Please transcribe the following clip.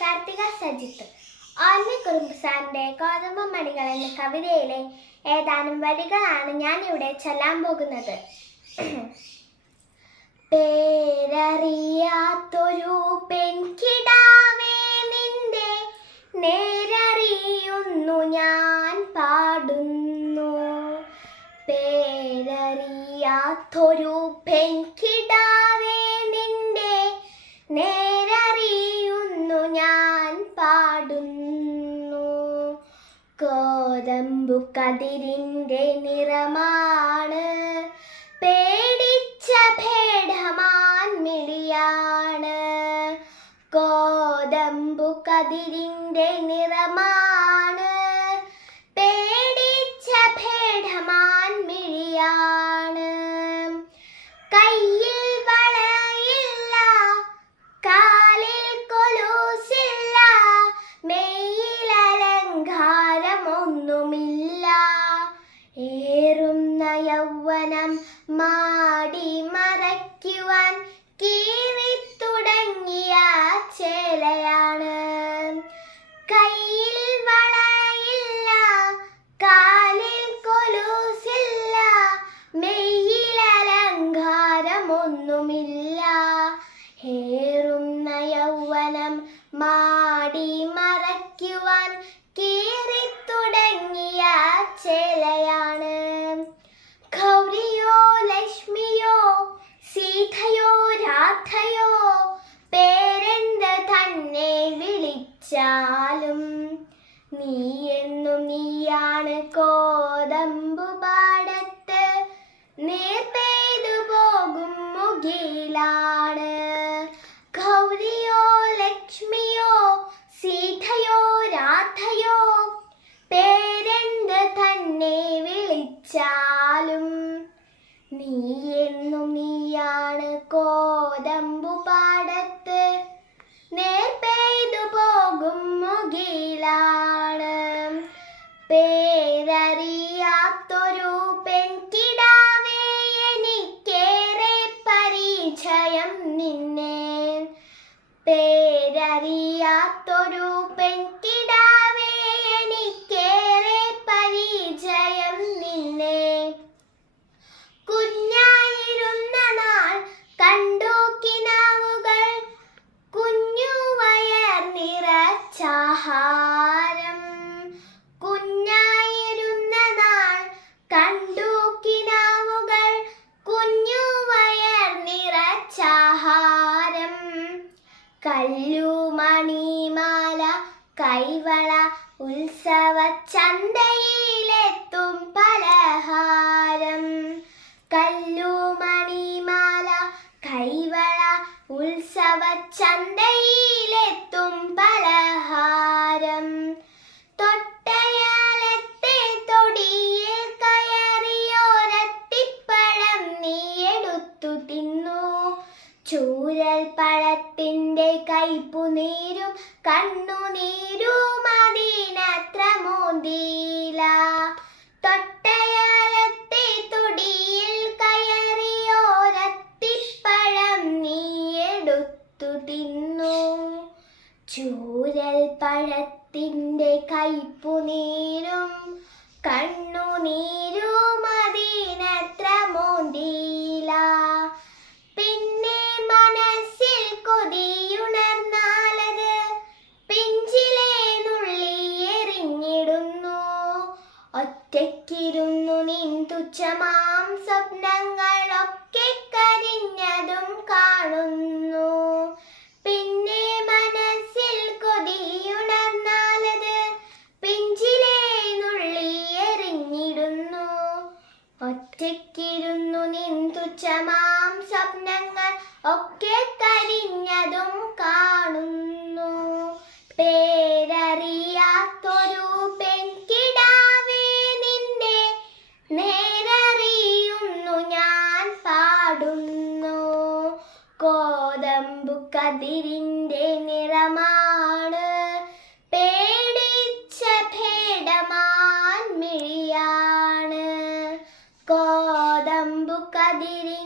കാർത്തിക സജിത്ത്. ആൽമിക്കുറുമ്പ് സാറിന്റെ കോതമ്പ മണികൾ എന്ന കവിതയിലെ ഏതാനും വരികളാണ് ഞാനിവിടെ ചൊല്ലാൻ പോകുന്നത്. പേരറിയാത്തൊരു പെൺകിടാവേ നിന്റെ നേരറിയുന്നു ഞാൻ പാടുന്നു. പേരറിയാത്തൊരു കോതമ്പു കതിരിന്റെ നിറമാണ്. പേടിച്ച ഭേടമാൻ മിഴിയാണ്. കോതമ്പു കതിരിന്റെ നിറമാണ്. മാടി മറയ്ക്കുവാൻ എന്നും നീയാണ് കോതമ്പു പാടത്ത് നേർപ്പെയ്തു കല്ലുമണിമാല കൈവള ഉത്സവ ചന്തയിലെത്തും പലഹാരം. കല്ലുമണിമാല കൈവള ഉത്സവ ചന്തയിലെത്തും പലഹാരം. തൊട്ടയാലത്തെ ചൂരൽ പഴത്തിന്റെ കയ്പുനീരും കണ്ണുനീരും അതിനത്ര മോന്തിയില. തൊട്ടയാലത്തെ തൊടിയിൽ കയറിയോരത്തിപ്പഴം നീയെടുത്തു തിന്നു. ചൂരൽ പഴത്തിന്റെ കയ്പുനീരും കണ്ണുനീരും തുച്ഛമാം സ്വപ്നങ്ങളൊക്കെ കതിരിന്റെ നിറമാണ്. പേടിച്ച ഭേടമാൻ മിഴിയാണ്. കോതമ്പു കതിരി